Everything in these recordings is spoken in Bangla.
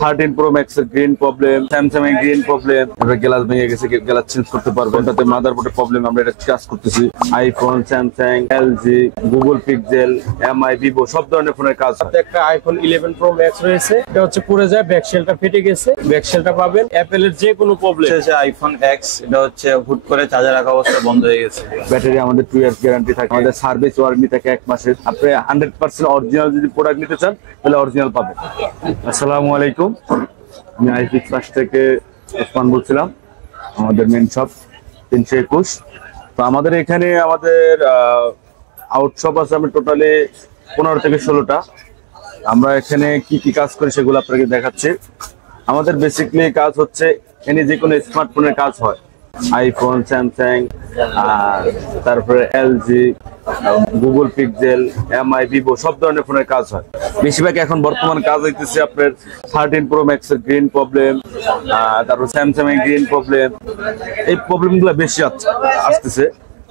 13 Pro Max এর গ্রিন প্রবলেম, স্যামসাং এর গ্রিন প্রবলেম, আমরা গ্লাস ভেঙে গেছে, গ্লাস চেঞ্জ করতে পারবেন। ওটাতে মাদারবোর্ডের প্রবলেম, আমরা এটা কাজ করতেছি। IPhone, Samsung, LG, Google pixel, MI, Vivo সব ধরনের ফোনের কাজ হয়। একটা আইফোন 11 Pro Max রয়েছে, এটা হচ্ছে পুরো যায় ব্যাকশেলটা ফেটে গেছে, ব্যাকশেলটা পাবেন। অ্যাপেলের যে কোনো প্রবলেম, আইফোন এক্স, এটা হচ্ছে হুট করে চার্জার রাখা অবস্থা বন্ধ হয়ে গেছে। ব্যাটারি আমাদের 2 ইয়ার্স গ্যারান্টি থাকে, আমাদের সার্ভিস ওয়ারেন্টি থাকে 1 মাসের। আপনি 100% অরিজিনাল যদি প্রোডাক্ট নিতে চান তাহলে অরিজিনাল পাবেন। আসসালামু আলাইকুম, আমি আইফিক্স ফার্স্ট থেকে ওসমান বলছিলাম। আমাদের মেন শপ 321। তো আমাদের এখানে আমাদের আউটশপ আছে, আমি টোটালি 15 থেকে 16টা। আমরা এখানে কি কি কাজ করি সেগুলো আপনাকে দেখাচ্ছি। আমাদের বেসিক্যালি কাজ হচ্ছে এনে যে কোনো স্মার্টফোনের কাজ হয়, আইফোন, স্যামসাং, তারপরে LG, Google pixel, MI, Vivo সব ধরনের ফোনের কাজ হয়। বেশিরভাগ এখন বর্তমান কাজ হইতেছে আপনার 13 Pro Max এর গ্রিন প্রবলেম, তারপর স্যামসাং এর গ্রিন প্রবলেম, এই প্রবলেম গুলো বেশি আসতেছে।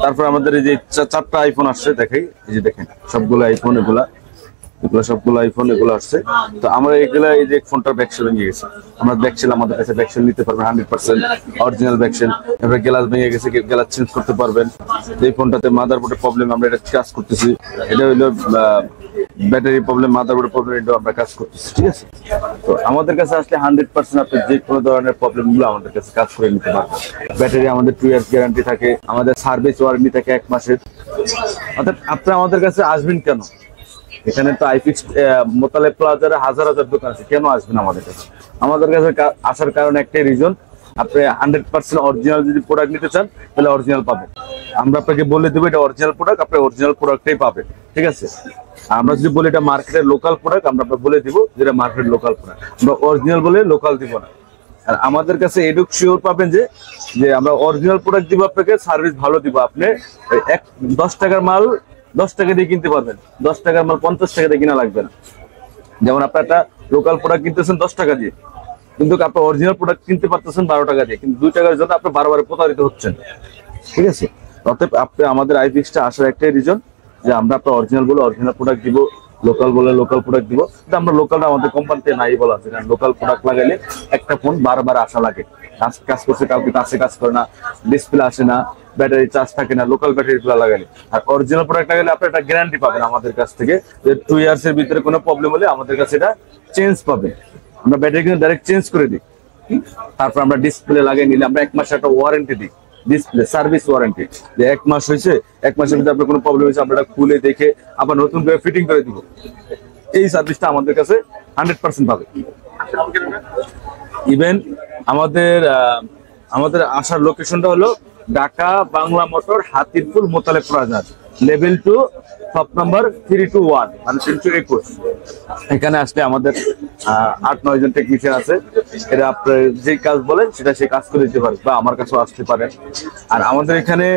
তারপর আমাদের এই যে 4টা আইফোন আসছে, দেখাই, এই যে দেখেন সবগুলো আইফোন, এগুলো সবগুলো আইফোন এগুলো আসছে। তো আমরা এগুলা, এই যে ফোনটার ব্যাকশেল ভেঙে গেছে, আমরা ব্যাকশেল, আমাদের কাছে ব্যাকশেল নিতে পারবেন 100% অরিজিনাল ব্যাকশেল। এবার গ্লাস ভেঙে গেছে, গ্লাস চেঞ্জ করতে পারবেন। এই ফোনটাতে মাদারবোর্ডের প্রবলেম, আমরা এটা কাজ করতেছি। এটা হলো ব্যাটারি প্রবলেম, মাদারবোর্ডের প্রবলেম, এটা আমরা কাজ করতেছি, ঠিক আছে। তো আমাদের কাছে আসলে 100% আপনি যে কোনো ধরনের প্রবলেম গুলো আমাদের কাছে কাজ করে নিতে পারবেন। ব্যাটারি আমাদের 2 ইয়ার্স গ্যারান্টি থাকে, আমাদের সার্ভিস ওয়ারেন্টি থাকে 1 মাসের। অর্থাৎ আপনি আমাদের কাছে আসবেন কেন? এখানে তো আইফিক্স মোতালেব প্লাজারে হাজার হাজার দোকান আছে, কেন আসবেন আমাদের কাছে? আমাদের কাছে আসার কারণ একটাই রিজন, আপনি 100% অরিজিনাল যদি প্রোডাক্ট নিতে চান তাহলে অরিজিনাল পাবেন। আমরা আপনাকে বলে দেবো এটা অরিজিনাল প্রোডাক্ট, আপনি অরিজিনাল প্রোডাক্টটাই পাবেন, ঠিক আছে। আমরা যদি বলি এটা মার্কেটের লোকাল প্রোডাক্ট, আমরা বলে দিব যেটা মার্কেট লোকাল প্রোডাক্ট, আমরা অরিজিনাল বলে লোকাল দিব না। আর আমাদের কাছে এডুক শিওর পাবেন যে আমরা অরিজিনাল প্রোডাক্ট দিব, আপনাকে সার্ভিস ভালো দিব। আপনি 10 টাকার মাল 10 টাকা দিয়ে কিনতে পারবেন, 10 টাকার মাল 50 টাকা দিয়ে কিনা লাগবে না। যেমন আপনি একটা লোকাল প্রোডাক্ট কিনতেছেন 10 টাকা দিয়ে, কিন্তু আপনি অরিজিনাল প্রোডাক্ট কিনতে পারতেছেন 12 টাকা দিয়ে, কিন্তু 2 টাকার জন্য আপনি বারবার প্রতারিত হচ্ছেন, ঠিক আছে। অতএব আপনি আমাদের আইফিক্সটা আসার একটাই রিজন যে আমরা আপনার অরিজিনাল বলে অরিজিনাল প্রোডাক্ট দিব, লোকাল বলে লোকাল প্রোডাক্ট দিব। কিন্তু আমরা লোকালটা আমাদের কোম্পানিতে নাই বলা আছে, কারণ লোকাল প্রোডাক্ট লাগাইলে একটা ফোন বারবার আসা লাগে, কাজ করছে কাউকে কাজ করে না, ডিসপ্লে আসে না, ব্যাটারি চার্জ থাকে না, লোকাল ব্যাটারি গুলো লাগালে। আর অরিজিনাল প্রোডাক্ট লাগালে আপনি একটা গ্যারান্টি পাবেন আমাদের কাছ থেকে, যে 2 ইয়ার্স এর ভিতরে কোনো প্রবলেম হলে আমাদের কাছে এটা চেঞ্জ পাবেন। আমরা ব্যাটারি কিন্তু ডাইরেক্ট চেঞ্জ করে দিই। তারপর আমরা ডিসপ্লে লাগিয়ে নিলে আমরা 1 মাসের একটা ওয়ারেন্টি দিই, ডিসপ্লে সার্ভিস ওয়ারেন্টি, যে 1 মাস হয়েছে, 1 মাসের ভিতরে আপনার কোনো প্রবলেম হয়েছে আমরা খুলে দেখে আবার নতুন করে ফিটিং করে দিব। এই সার্ভিসটা আমাদের কাছে 100% পাবে। ইভেন আমাদের আসার লোকেশনটা হলো Dhaka Bangla motor, Hatirpool, Motaleb plaza, level 2, shop number 321, মানে 321। এখানে আসলে আমাদের 8-9 জন টেকনিশিয়ান আছে, এরা আপনার যে কাজ বলেন সেটা সে কাজ করে দিতে পারে, বা আমার কাছেও আসতে পারেন। আর আমাদের এখানে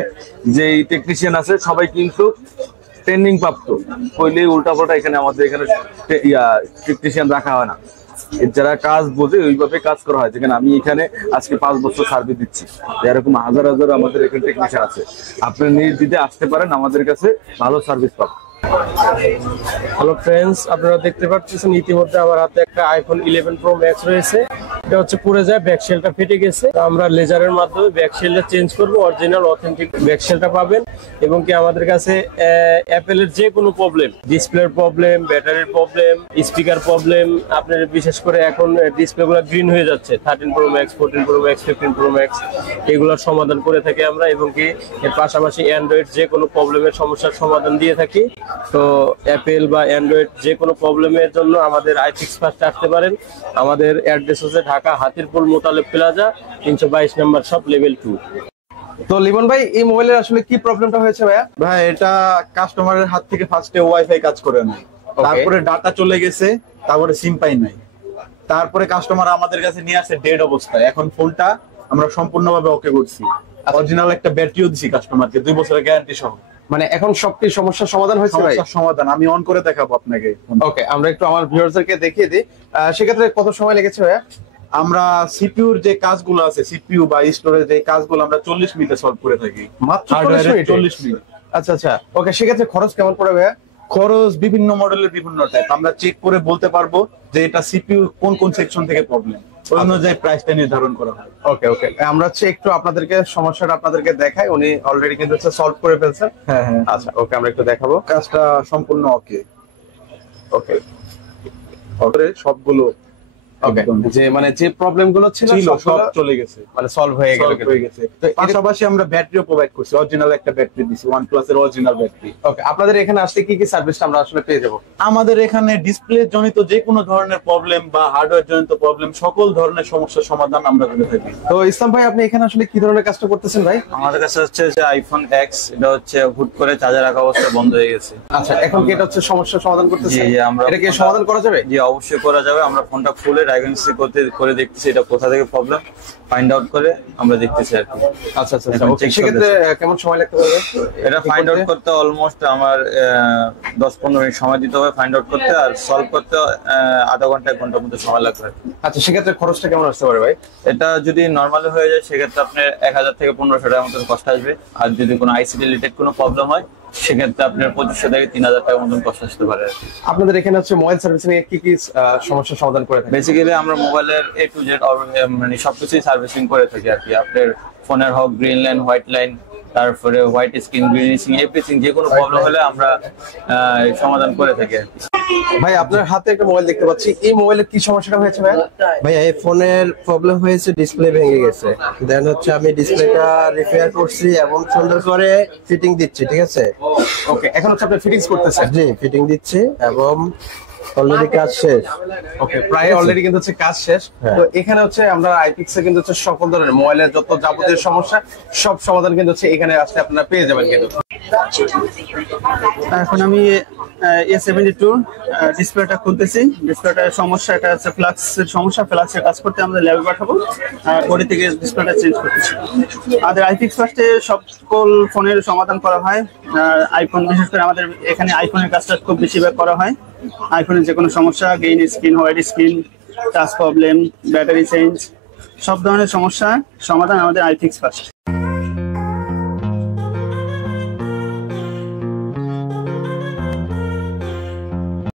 যে টেকনিশিয়ান আছে সবাই কিন্তু ট্রেনিং প্রাপ্ত, কইলে উল্টাপাল্টা এখানে আমাদের এখানে টেকনিশিয়ান রাখা হয় না। যারা কাজ বোঝে ওইভাবে কাজ করা হয়। যেখানে আমি এখানে আজকে 5 বছর সার্ভিস দিচ্ছি, এরকম হাজার হাজার আমাদের এখানে টেকনিশিয়ান আছে। আপনি নির্দ্বিধায় আসতে পারেন, আমাদের কাছে ভালো সার্ভিস পাবেন। হ্যালো ফ্রেন্ডস, আপনারা দেখতে পাচ্ছেন ইতিমধ্যে আমার হাতে একটা আইফোন 11 Pro Max রয়েছে, এটা হচ্ছে পুরো যায় ব্যাকশেলটা ফেটে গেছে। আমরা লেজারের মাধ্যমে ব্যাকশেলটা চেঞ্জ করব, অরিজিনাল অথেন্টিক ব্যাকশেলটা পাবেন। এবং কি আমাদের কাছে অ্যাপেলের যে কোনো প্রবলেম, ডিসপ্লের প্রবলেম, ব্যাটারির প্রবলেম, স্পিকার প্রবলেম, আপনার বিশেষ করে এখন ডিসপ্লেগুলো গ্রিন হয়ে যাচ্ছে, 13 Pro Max, 14 Pro Max, 15 Pro Max, এগুলোর সমাধান করে থাকি আমরা। এবং কি এর পাশাপাশি অ্যান্ড্রয়েড যে কোনো প্রবলেমের সমস্যার সমাধান দিয়ে থাকি। তো অ্যাপেল বা অ্যান্ড্রয়েড যে কোনো প্রবলেমের জন্য আমাদের আইফিক্স ফার্স্ট আসতে পারেন। আমাদের অ্যাড্রেস হচ্ছে ঢাকা হাতিরপুল, মোতালেব প্লাজা, 322 নম্বর শপ, লেভেল 2। তো লিমন ভাই, এই মোবাইলের আসলে কি প্রবলেমটা হয়েছে ভাইয়া? ভাই এটা কাস্টমারের হাত থেকে ফার্স্টে ওয়াইফাই কাজ করে নাই, তারপরে ডাটা চলে গেছে, তারপরে সিম পাই নাই, তারপরে কাস্টমার আমাদের কাছে নিয়ে আসে ডেড অবস্থায়। এখন ফোনটা আমরা সম্পূর্ণভাবে ওকে করছি, অরিজিনাল একটা ব্যাটারিও দিছি কাস্টমারকে 2 বছরের গ্যারান্টি সহ। মানে এখন সবটি সমস্যার সমাধান হয়েছে ভাই? সমস্যার সমাধান আমি অন করে দেখাবো আপনাকে। ওকে, আমরা একটু আমার ভিউয়ারদেরকে দেখিয়ে দিই। সেক্ষেত্রে কত সময় লেগেছে ভাইয়া? আমরা সিপিইউর যে কাজগুলো আছে, সিপিইউ বা স্টোরেজ যে কাজগুলো আমরা 40 মিনিটে সলভ করে থাকি। মাত্র 40 মিনিট? 40 মিনিট। আচ্ছা আচ্ছা, ওকে। সেক্ষেত্রে খরচ কেমন পড়ে ভাইয়া? খরচ বিভিন্ন মডেলের বিভিন্ন টাইপ, আমরা চেক করে বলতে পারবো যে এটা সিপিইউ কোন কোন সেকশন থেকে প্রবলেম, ওই অনুযায়ী প্রাইসটা নির্ধারণ করা হয়। ওকে ওকে, আমরা হচ্ছে একটু আপনাদেরকে সমস্যাটা আপনাদেরকে দেখাই, উনি অলরেডি কিন্তু সলভ করে ফেলছেন। হ্যাঁ হ্যাঁ, আচ্ছা ওকে, আমরা একটু দেখাবো। কাজটা সম্পূর্ণ ওকে ওকে ওকে, সবগুলো ওকে, একদম যে মানে যে প্রবলেম গুলো ছিল ছিল সব সবগুলো চলে গেছে, মানে সলভ হয়ে গেল। solve হয়ে গেছে। পাশাপাশি আমরা ব্যাটারিও প্রোভাইড করছি, অরিজিনাল একটা ব্যাটারি দিছি, OnePlus এর অরিজিনাল ব্যাটারি। ওকে, আপনাদের এখানে আসলে কি কি সার্ভিসটা আমরা আসলে পেয়ে যাবো? আমাদের এখানে ডিসপ্লে জনিত যে কোনো ধরনের প্রবলেম বা হার্ডওয়্যার জনিত প্রবলেম, সকল ধরনের সমস্যার সমাধান আমরা করে থাকি। তো ইসলাম ভাই, আপনি এখানে আসলে কি ধরনের কাজটা করতেছেন ভাই? আমাদের কাছে হচ্ছে যে আইফোন এক্স, এটা হচ্ছে হুট করে চার্জার রাখা অবস্থায় বন্ধ হয়ে গেছে। আচ্ছা, এখন কি এটা হচ্ছে সমস্যার সমাধান করতেছেন? জি, আমরা এটা কি সমাধান করা যাবে? জি, অবশ্যই করা যাবে। আমরা ফোনটা খুলে ডায়াগনোসিস করে দেখতেছি এটা কোথা থেকে প্রবলেম, ফাইন্ড আউট করে আমরা দেখতেছি আর কি। আচ্ছা আচ্ছা, এখন ওকে, check সেক্ষেত্রে কেমন সময় লাগতে পারবে এটা ফাইন্ড আউট করতে? অলমোস্ট আমার 10-15 মিনিট সময় দিতে হবে ফাইন্ড আউট করতে, আর সলভ করতে আধা ঘন্টা 1 ঘন্টার মধ্যে সময় লাগবে আর কি। আচ্ছা, সেক্ষেত্রে খরচটা কেমন আসতে পারে ভাই? এটা যদি নর্মালি হয়ে যায় সেক্ষেত্রে আপনার 1000 থেকে 1500 টাকার মতন কষ্ট আসবে, আর যদি কোনো আইসি রিলেটেড কোনো প্রবলেম হয় সেক্ষেত্রে আপনার 2500 থেকে 3000 টাকার মতন কষ্ট আসতে পারে আর কি। আপনাদের এখানে হচ্ছে মোবাইল সার্ভিসিং এ কি কি সমস্যার সমাধান করে থাকেন? বেসিক্যালি আমরা মোবাইলের A to Z মানে সবকিছুই সার্ভিসিং করে থাকি আর কি। আপনার ফোনের হোক গ্রিন লাইন, হোয়াইট লাইন, তারপরে white screen, green screen, everything, যে কোনো প্রবলেম হলে আমরা সমাধান করে থাকি আর কি। ভাই, আপনার হাতে একটা মোবাইল দেখতে পাচ্ছি, এই মোবাইলের কি সমস্যাটা হয়েছে ভাই? ভাইয়া এই ফোনের প্রবলেম হয়েছে, ডিসপ্লে ভেঙে গেছে। দেন হচ্ছে আমি ডিসপ্লেটা রিপেয়ার করছি এবং সুন্দর করে ফিটিং দিচ্ছি, ঠিক আছে? ওকে, এখন হচ্ছে আপনি ফিটিংস করতেছেন? জি, ফিটিং দিচ্ছি এবং অলরেডি কাজ শেষ। ওকে, প্রায় অলরেডি কিন্তু হচ্ছে কাজ শেষ। হ্যাঁ। তো এখানে হচ্ছে আমরা আইপিক্সে কিন্তু হচ্ছে সকল ধরনের মোবাইলের যত যাবতীয় সমস্যা সব সমাধান কিন্তু হচ্ছে এখানে আসলে আপনারা পেয়ে যাবেন কিন্তু। এখন আমি A72 ডিসপ্লেটা খুলতেছি। ডিসপ্লেটার সমস্যা, এটা হচ্ছে ফ্লাক্সের সমস্যা। ফ্লাক্সের কাজ করতে আমরা ল্যাবে পাঠাবো, বডি থেকে ডিসপ্লেটা চেঞ্জ করতেছি। আমাদের আইপিক্স ফার্স্টে সকল ফোনের সমাধান করা হয়। আইফোন, বিশেষ করে আমাদের এখানে আইফোনের কাজটা খুব বেশিরভাগ করা হয়। আইফোনের যে কোনো সমস্যা, green screen, white screen, touch problem, battery change, সব ধরনের সমস্যা সমাধান আমাদের আইপিক্স ফার্স্ট।